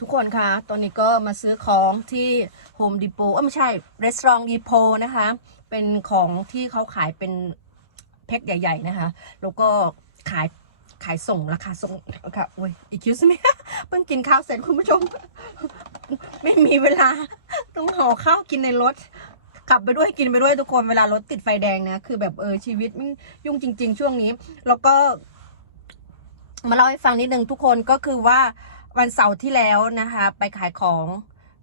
ทุกคนคะ ตอนนี้ก็มาซื้อของที่ Home Depot เอ้ไม่ใช่ Restaurant Depot นะคะ เป็นของที่เขาขายเป็นแพ็คใหญ่ ๆ นะคะ แล้วก็ขายขายส่งราคาส่งค่ะโอ้ยอีคิวใช่ไหมเพิ่งกินข้าวเสร็จคุณผู้ชม ไม่มีเวลา ต้องห่อข้าวกินในรถขับไปด้วยกินไปด้วยทุกคนเวลารถติดไฟแดงนะ คือแบบเออชีวิตมันยุ่งจริง ๆ ช่วงนี้ แล้วก็ มาเล่าให้ฟังนิดนึงทุกคนก็คือว่า วันเสาร์ที่แล้วนะคะ ไปขายของ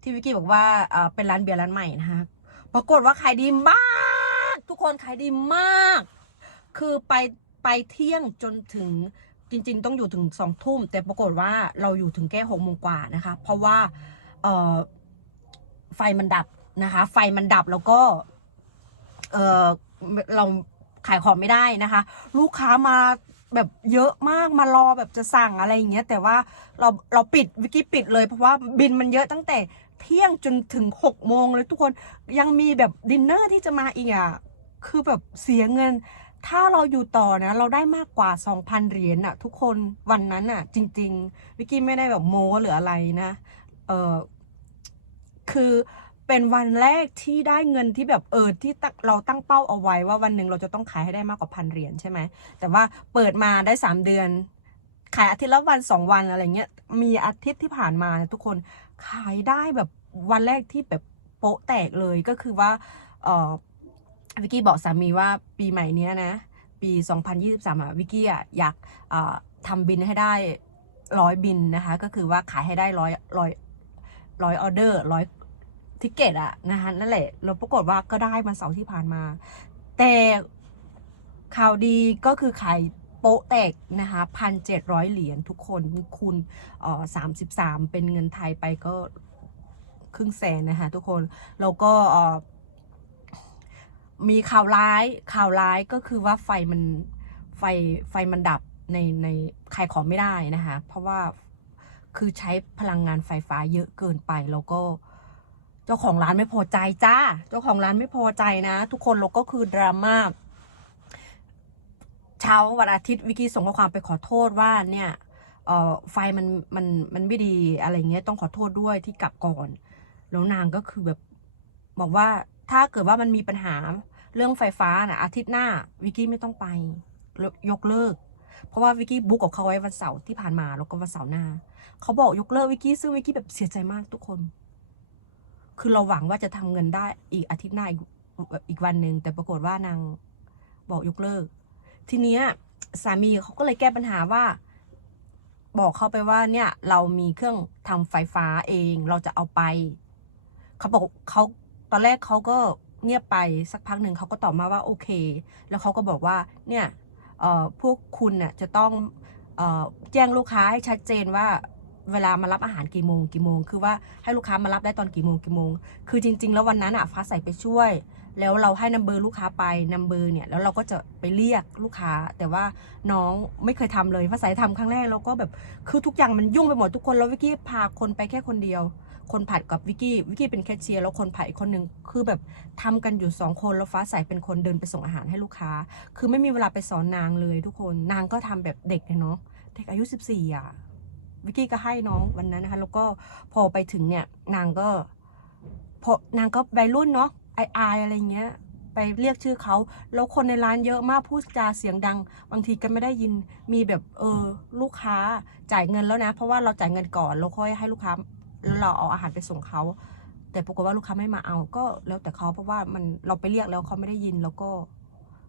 ที่วิกกี้บอกว่าเอ่อเป็นร้านเบียร์ร้านใหม่นะคะปรากฏว่าขายดีมาก ทุกคนขายดีมาก คือไปไปเที่ยงจนถึงจริง ๆ ต้องอยู่ถึงสองทุ่ม แต่ปรากฏว่าเราอยู่ถึงแค่หกโมงกว่านะคะ เพราะว่าเอ่อไฟมันดับนะคะ ไฟมันดับแล้วก็เออเราขายของไม่ได้นะคะ ลูกค้ามา แบบเยอะมากมารอแบบจะสั่งอะไรอย่างเงี้ยแต่ว่าเราเราปิดวิกกี้ปิดเลยเพราะว่าบินมันเยอะตั้งแต่เที่ยงจนถึงหกโมงเลยทุกคนยังมีแบบดินเนอร์ที่จะมาอีกอะคือแบบเสียเงิน ถ้าเราอยู่ต่อนะ เราได้มากกว่า 2,000 เหรียญอะทุกคนวันนั้นอะจริง ๆ วิกกี้ไม่ได้แบบโม้หรืออะไรนะ เออคือ เป็นวันแรกที่ได้เงินที่แบบเออที่เราตั้งเป้าเอาไว้ว่าวันหนึ่งเราจะต้องขายให้ได้มากกว่าพันเหรียญใช่ไหมแต่ว่าเปิดมาได้สามเดือน ขายอาทิตย์ละวันสองวันอะไรเงี้ยมีอาทิตย์ที่ผ่านมาทุกคนขายได้แบบวันแรกที่แบบโป๊ะแตกเลยก็คือว่าเออวิกกี้บอกสามีว่าปีใหม่เนี้ยนะ ปี 2023อะวิกกี้อะอยากทำบินให้ได้ร้อยบินนะคะ ก็คือว่าขายให้ได้ร้อยร้อยร้อยออเดอร์ร้อย ทิเกตอะนะคะนั่นแหละแล้วปรากฏว่าก็ได้มาเสาร์ที่ผ่านมา แต่ข่าวดีก็คือขายโป๊ะแตกนะคะพันเจ็ดร้อยเหรียญทุกคนคูณสามสิบสามเป็นเงินไทยไปก็ครึ่งแสนนะคะทุกคนแล้วก็มีข่าวร้ายข่าวร้ายก็คือว่าไฟมันไฟไฟมันดับในในขายของไม่ได้นะคะเพราะว่าคือใช้พลังงานไฟฟ้าเยอะเกินไปแล้วก็ เจ้าของร้านไม่พอใจจ้า เจ้าของร้านไม่พอใจนะ ทุกคนแล้วก็คือดราม่าเช้าวันอาทิตย์วิกกี้ส่งข้อความไปขอโทษว่าเนี่ยออไฟมันมันมันไม่ดีอะไรเงี้ยต้องขอโทษด้วยที่กลับก่อน แล้วนางก็คือแบบบอกว่าถ้าเกิดว่ามันมีปัญหาเรื่องไฟฟ้านะอาทิตย์หน้าวิกกี้ไม่ต้องไปยกเลิก เพราะว่าวิกกี้บุ๊กกับเขาไว้วันเสาร์ที่ผ่านมาแล้วก็วันเสาร์หน้า เขาบอกยกเลิกวิกกี้ซึ่งวิกกี้แบบเสียใจมากทุกคน คือเราหวังว่าจะทำเงินได้อีกอาทิตย์หน้าอีกอีกวันหนึ่งแต่ปรากฏว่านางบอกยกเลิก ทีเนี้ยสามีเขาก็เลยแก้ปัญหาว่า บอกเขาไปว่าเนี่ยเรามีเครื่องทำไฟฟ้าเองเราจะเอาไปเขาบอกเขาตอนแรกเขาก็เงียบไปสักพักหนึ่งเขาก็ตอบมาว่าโอเค แล้วเขาก็บอกว่าเนี่ยเออพวกคุณเนี่ยจะต้องเออแจ้งลูกค้าให้ชัดเจนว่า เวลามารับอาหารกี่โมงกี่โมง คือว่าให้ลูกค้ามารับได้ตอนกี่โมงกี่โมง คือจริง ๆ แล้ววันนั้นอะฟ้าใสไปช่วย แล้วเราให้นัมเบอร์ลูกค้าไปนัมเบอร์เนี่ยแล้วเราก็จะไปเรียกลูกค้า แต่ว่าน้องไม่เคยทำเลยฟ้าใสทำครั้งแรกแล้วก็แบบคือทุกอย่างมันยุ่งไปหมดทุกคนแล้ววิกกี้พาคนไปแค่คนเดียว คนผัดกับวิกกี้วิกกี้เป็นแคชเชียร์แล้วคนผัดอีกคนหนึ่งคือแบบทำกันอยู่สองคนแล้วฟ้าใสเป็นคนเดินไปส่งอาหารให้ลูกค้า คือไม่มีเวลาไปสอนนางเลยทุกคนนางก็ทำแบบเด็กเนาะเด็กอายุ 14อะ วิกกี้ก็ให้น้องวันนั้นนะคะ แล้วก็พอไปถึงเนี่ยนางก็พอนางก็วัยรุ่นเนาะไออายอะไรเงี้ย ไปเรียกชื่อเขาแล้วคนในร้านเยอะมากพูดจาเสียงดัง บางทีก็ไม่ได้ยินมีแบบเออลูกค้าจ่ายเงินแล้วนะ เพราะว่าเราจ่ายเงินก่อนแล้วค่อยให้ลูกค้าแล้วเราเอาอาหารไปส่งเขาแต่ปรากฏว่าลูกค้าไม่มาเอาก็แล้วแต่เขาเพราะว่ามันเราไปเรียกแล้วเขาไม่ได้ยินแล้วก็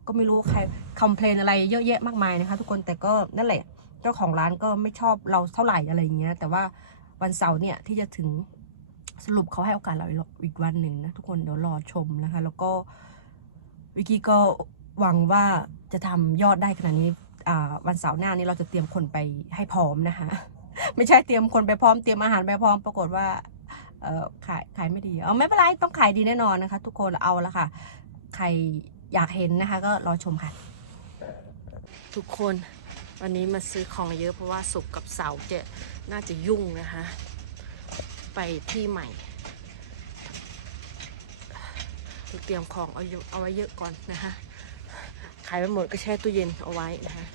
ก็ไม่รู้ใครคอมเพลนอะไรเยอะแยะมากมายนะคะ ทุกคนแต่ก็นั่นแหละ เจ้าของร้านก็ไม่ชอบเราเท่าไหร่อะไรอย่างเงี้ย แต่ว่าวันเสาร์เนี่ยที่จะถึงสรุปเขาให้โอกาสเราอีกวันหนึ่งนะทุกคนเดี๋ยวรอชมนะคะ แล้วก็วิกกี้ก็หวังว่าจะทำยอดได้ขนาดนี้อ่าวันเสาร์หน้านี้เราจะเตรียมคนไปให้พร้อมนะคะ ไม่ใช่เตรียมคนไปพร้อมเตรียมอาหารไปพร้อมปรากฏว่าขายขายไม่ดีเอาไม่เป็นไรต้องขายดีแน่นอนนะคะ ทุกคนเอาละค่ะ ใครอยากเห็นนะคะ ก็รอชมค่ะ ทุกคน วันนี้มาซื้อของเยอะเพราะว่าสุกกับเสาร์จะน่าจะยุ่งนะคะ ไปที่ใหม่เตรียมของเอาเอาไว้เยอะก่อนนะคะขายไปหมดก็แช่ตู้เย็นเอาไว้นะคะ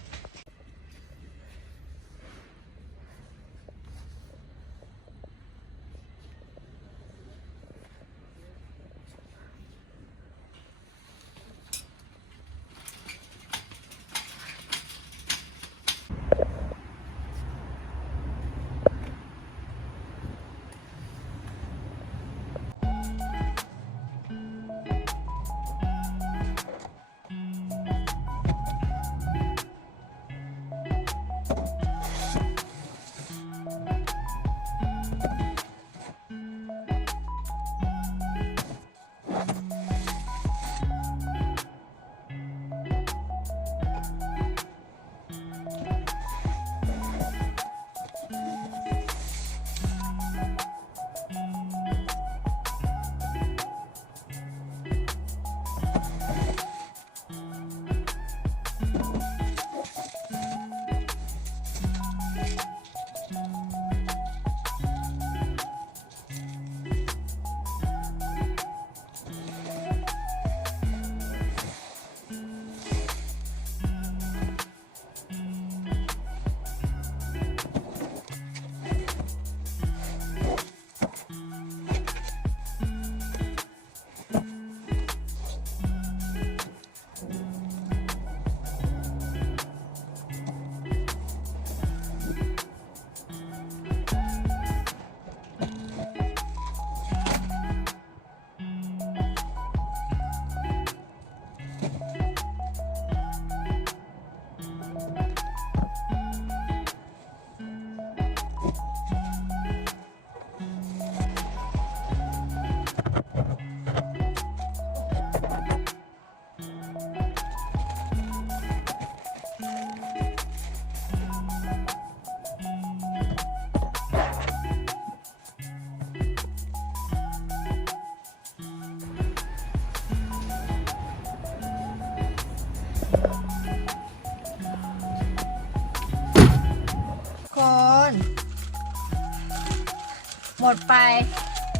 มดไป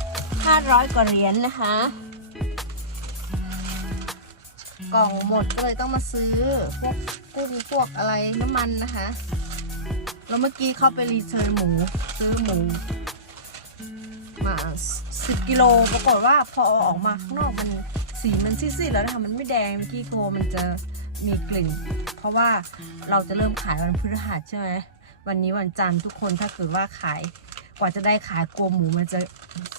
500 กว่าเหรียญนะคะ กล่องหมดก็เลยต้องมาซื้อ พวกกุ้งพวกอะไรน้ำมันนะคะ แล้วเมื่อกี้เข้าไปรีเทิร์นหมู ซื้อหมู มา 10 กิโลปรากฏว่าพอเอาออกมาข้างนอกมันสีมันซีดๆแล้วนะคะ มันไม่แดงเมื่อกี้กลัวมันจะมีกลิ่น เพราะว่าเราจะเริ่มขายวันพฤหัสใช่ไหมวันนี้วันจันทร์ทุกคนถ้าเกิดว่าขาย กว่าจะได้ขายกลัวหมูมันจะ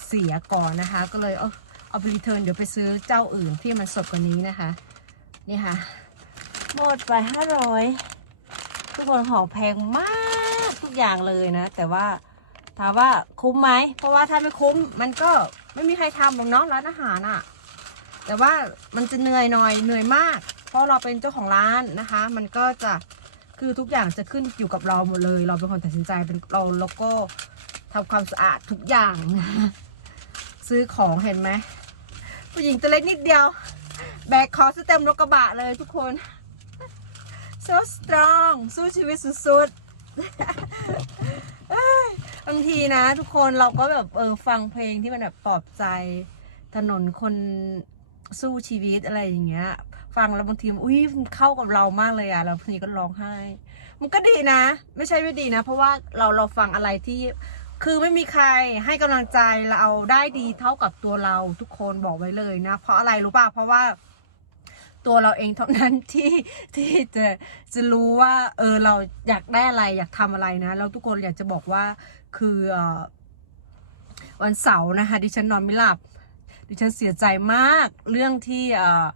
เสียก่อนนะคะ ก็เลยเอาเอาไปรีเทิร์นเดี๋ยวไปซื้อเจ้าอื่นที่มันสดกว่านี้นะคะ นี่ค่ะ หมดไปห้าร้อยทุกคนขอแพงมากทุกอย่างเลยนะ แต่ว่าถามว่าคุ้มไหม เพราะว่าถ้าไม่คุ้มมันก็ไม่มีใครทำหรอกเนาะร้านอาหารอะ่ะ แต่ว่ามันจะเหนื่อยหน่อยเหนื่อยมาก เพราะเราเป็นเจ้าของร้านนะคะ มันก็จะคือทุกอย่างจะขึ้นอยู่กับเราหมดเลย เราเป็นคนตัดสินใจเป็นเราแล้วก็ ทำความสะอาดทุกอย่างนะ ซื้อของเห็นไหมผู้หญิงตัวเล็กนิดเดียว แบกของเต็มรถกระบะเลยทุกคน so strong สู้ชีวิตสุดๆบางทีนะ ทุกคนเราก็แบบเออฟังเพลงที่มันแบบปลอบใจ ถนนคนสู้ชีวิตอะไรอย่างเงี้ย ฟังแล้วบางทีอุ้ยมันเข้ากับเรามากเลยอะเราบางทีก็ร้องไห้ มันก็ดีนะ ไม่ใช่ไม่ดีนะ เพราะว่าเราเราฟังอะไรที่ คือไม่มีใครให้กำลังใจเราได้ดีเท่ากับตัวเราทุกคนบอกไว้เลยนะ เพราะอะไรรู้ป่ะเพราะว่าตัวเราเองเท่านั้นที่ที่จะจะรู้ว่า เออเราอยากได้อะไรอยากทำอะไรนะแล้วทุกคนอยากจะบอกว่าคือเออวันเสาร์นะคะดิฉันนอนไม่หลับ ดิฉันเสียใจมากเรื่องที่เออ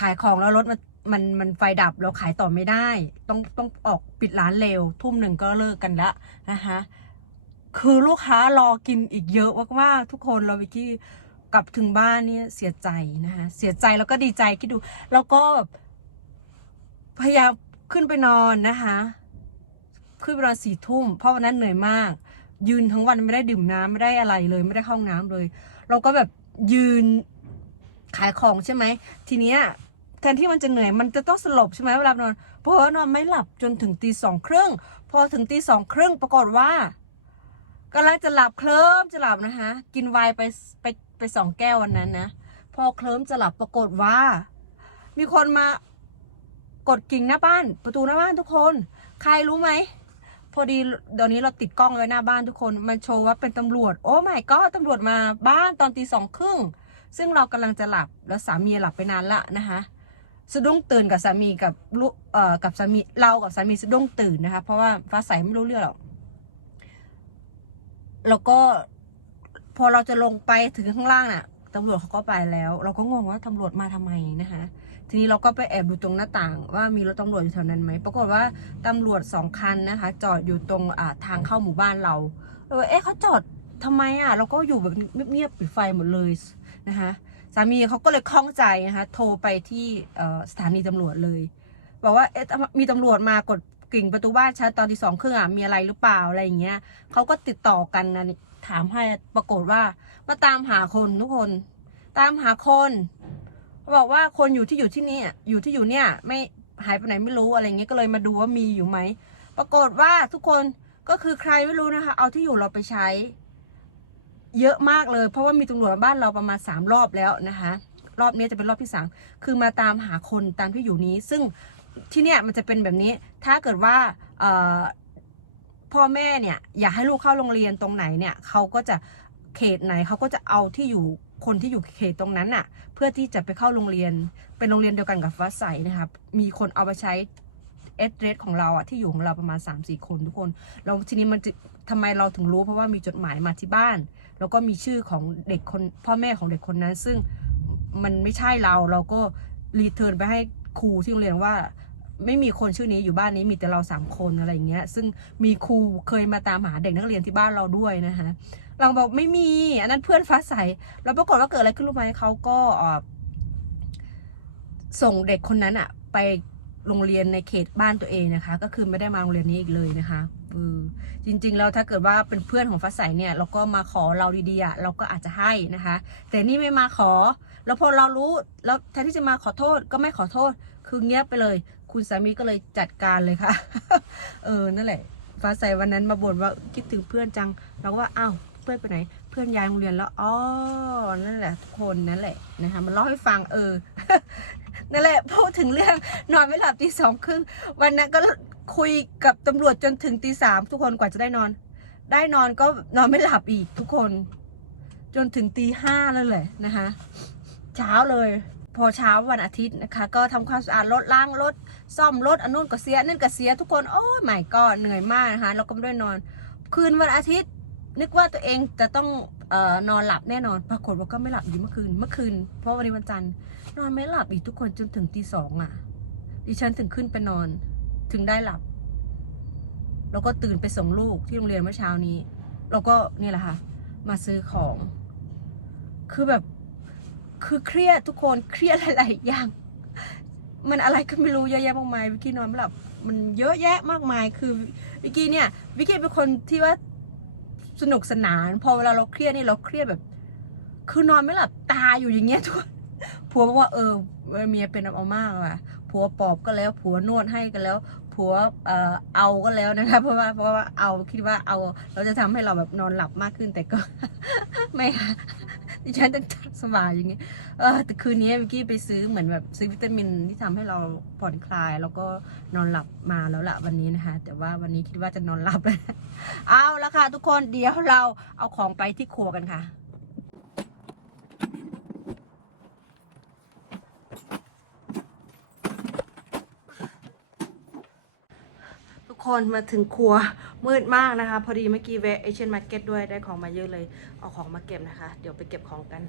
ขายของแล้วรถมันมันมันไฟดับเราขายต่อไม่ได้ ต้องต้องออกปิดร้านเร็ว ทุ่มหนึ่งก็เลิกกันละนะคะ คือลูกค้ารอกินอีกเยอะมากๆทุกคนเราไปที่กลับถึงบ้านเนี่ยเสียใจนะคะเสียใจแล้วก็ดีใจคิดดู แล้วก็แบบพยายามขึ้นไปนอนนะคะขึ้นไปนอนสี่ทุ่มเพราะวันนั้นเหนื่อยมาก ยืนทั้งวันไม่ได้ดื่มน้ำไม่ได้อะไรเลยไม่ได้เข้าห้องน้ำเลย เราก็แบบยืนขายของใช่ไหมทีเนี้ยแทนที่มันจะเหนื่อยมันจะต้องสลบใช่ไหมเวลานอนเพราะว่านอนไม่หลับจนถึงตีสองครึ่งพอถึงตีสองครึ่งปรากฏว่า กำลังจะหลับเคลิ้มจะหลับนะคะ กินไวน์ไปไปไปสองแก้ววันนั้นนะ พอเคลิ้มจะหลับปรากฏว่า มีคนมากดกิ่งหน้าบ้าน ประตูหน้าบ้านทุกคน ใครรู้ไหมพอดีเดี๋ยวนี้เราติดกล้องไว้หน้าบ้านทุกคนมันโชว์ว่าเป็นตำรวจ โอ้ไม่ก็ตำรวจมาบ้านตอนตีสองครึ่งซึ่งเรากำลังจะหลับแล้วสามีหลับไปนานละนะคะสะดุ้งตื่นกับสามีกับลูกเอ่อกับสามีเรากับสามีสะดุ้งตื่นนะคะ เพราะว่าฟ้าใสไม่รู้เรื่องหรอก แล้วก็พอเราจะลงไปถึงข้างล่างน่ะตำรวจเขาก็ไปแล้ว เราก็งงว่าตำรวจมาทำไมนะคะ ทีนี้เราก็ไปแอบดูตรงหน้าต่าง ว่ามีรถตำรวจอยู่แถวนั้นไหมปรากฏว่าตำรวจสองคันนะคะ จอดอยู่ตรงทางเข้าหมู่บ้านเราเราว่าเอ๊ะเขาจอดทำไมอะ เราก็อยู่แบบเงียบๆปิดไฟหมดเลยนะคะสามีเขาก็เลยข้องใจนะคะโทรไปที่สถานีตำรวจเลย บอกว่าเอ๊ะมีตำรวจมากด กิ่งประตูบ้านฉันตอนที่สองครึ่งอะมีอะไรหรือเปล่าอะไรอย่างเงี้ยเขาก็ติดต่อกันนะถามให้ปรากฏว่ามาตามหาคนทุกคน ตามหาคนบอกว่าคนอยู่ที่อยู่ที่นี่อยู่ที่อยู่เนี่ย ไม่หายไปไหนไม่รู้อะไรเงี้ยก็เลยมาดูว่ามีอยู่ไหมปรากฏว่าทุกคนก็คือใครไม่รู้นะคะ เอาที่อยู่เราไปใช้ เยอะมากเลย เพราะว่ามีตำรวจมาบ้านเราประมาณสามรอบแล้วนะคะรอบนี้จะเป็นรอบที่สามคือมาตามหาคนตามที่อยู่นี้ ซึ่ง ที่เนี่ยมันจะเป็นแบบนี้ ถ้าเกิดว่าพ่อแม่เนี่ยอยากให้ลูกเข้าโรงเรียนตรงไหนเนี่ยเขาก็จะเขตไหนเขาก็จะเอาที่อยู่คนที่อยู่เขตตรงนั้นน่ะ เพื่อที่จะไปเข้าโรงเรียน เป็นโรงเรียนเดียวกันกับฟ้าใสนะครับ มีคนเอาไปใช้เอดเรสของเราอะที่อยู่ของเราประมาณ 3-4 คนทุกคนแล้วทีนี้มันจะทำไมเราถึงรู้ เพราะว่ามีจดหมายมาที่บ้าน แล้วก็มีชื่อของเด็กคนพ่อแม่ของเด็กคนนั้น ซึ่งมันไม่ใช่เราเราก็รีเทิร์นไปให้ครูที่โรงเรียนว่า ไม่มีคนชื่อนี้อยู่บ้านนี้มีแต่เราสามคนอะไรอย่างเงี้ย ซึ่งมีครูเคยมาตามหาเด็กนักเรียนที่บ้านเราด้วยนะคะเราบอกไม่มี อันนั้นเพื่อนฟ้าใสแล้วปรากฏว่าเกิดอะไรขึ้นรู้ไหมเขาก็ส่งเด็กคนนั้นอะไปโรงเรียนในเขตบ้านตัวเองนะคะ ก็คือไม่ได้มาโรงเรียนนี้อีกเลยนะคะอจริงๆแล้วถ้าเกิดว่าเป็นเพื่อนของฟ้าใสเนี่ยเราก็มาขอเราดีๆอะเราก็อาจจะให้นะคะ แต่นี่ไม่มาขอ แล้วพอเรารู้แล้วแทนที่จะมาขอโทษก็ไม่ขอโทษ คือเงียบไปเลย คุณสามีก็เลยจัดการเลยค่ะ เออ นั่นแหละ ฟ้าใสวันนั้นมาบ่นว่าคิดถึงเพื่อนจัง เราก็ว่าอ้าวเพื่อนไปไหน เพื่อนย้ายโรงเรียนแล้ว อ๋อ นั่นแหละทุกคนนั่นแหละนะคะมันเล่าให้ฟัง เออ นั่นแหละ พูดถึงเรื่องนอนไม่หลับตีสองครึ่ง วันนั้นก็คุยกับตำรวจจนถึงตีสามทุกคนกว่าจะได้นอน ได้นอนก็นอนไม่หลับอีกทุกคน จนถึงตีห้าแล้วเลยนะคะ เช้าเลย พอเช้าวันอาทิตย์นะคะ ก็ทำความสะอาดรถล้างรถซ่อมรถอันนู้นก็เสียนั่นก็เสียทุกคนโอ้ไม่ก็เหนื่อยมากนะคะเราก็ไม่ได้นอน คืนวันอาทิตย์ นึกว่าตัวเองจะต้องออนอนหลับแน่นอน ปรากฏว่าก็ไม่หลับอีกเมื่อคืนเมื่อคืน เพราะวันนี้วันจันทร์นอนไม่หลับอีกทุกคนจนถึงตีสองอะ ดิฉันถึงขึ้นไปนอน ถึงได้หลับ แล้วก็ตื่นไปส่งลูกที่โรงเรียนเมื่อเช้านี้ แล้วก็นี่แหละค่ะ มาซื้อของ คือแบบ คือเครียดทุกคนเครียดหลาย ๆ อย่าง มันอะไรก็ไม่รู้เยอะแยะมากมายวิกกี้นอนไม่หลับมันเยอะแยะมากมายคือวิกกี้เนี่ยวิกกี้เป็นคนที่ว่าสนุกสนาน พอเวลาเราเครียดนี่เราเครียดแบบ คือนอนไม่หลับตาอยู่อย่างเงี้ยทุกผัวบอกว่าเออเมียเป็นเอามากว่ะผัวปอบก็แล้ว ผัวนวดให้กันแล้ว ผัวเอ่อเอาก็แล้วนะคะเพราะว่าเพราะว่าเอาคิดว่าเอาเราจะทำให้เราแบบนอนหลับมากขึ้นแต่ก็ ไม่ค่ะดิฉันต้องสบายอย่างงี้เออแต่คืนนี้เมื่อกี้ไปซื้อเหมือนแบบซื้อวิตามินที่ทำให้เราผ่อนคลาย แล้วก็นอนหลับมาแล้วละวันนี้นะคะ แต่ว่าวันนี้คิดว่าจะนอนหลับแล้วเอาละค่ะทุกคนเดี๋ยวเราเอาของไปที่ครัวกันค่ะ คนมาถึงครัวมืดมากนะคะ พอดีเมื่อกี้แวะเอเชียนมาร์เก็ตด้วยได้ของมาเยอะเลย เอาของมาเก็บนะคะ เดี๋ยวไปเก็บของกัน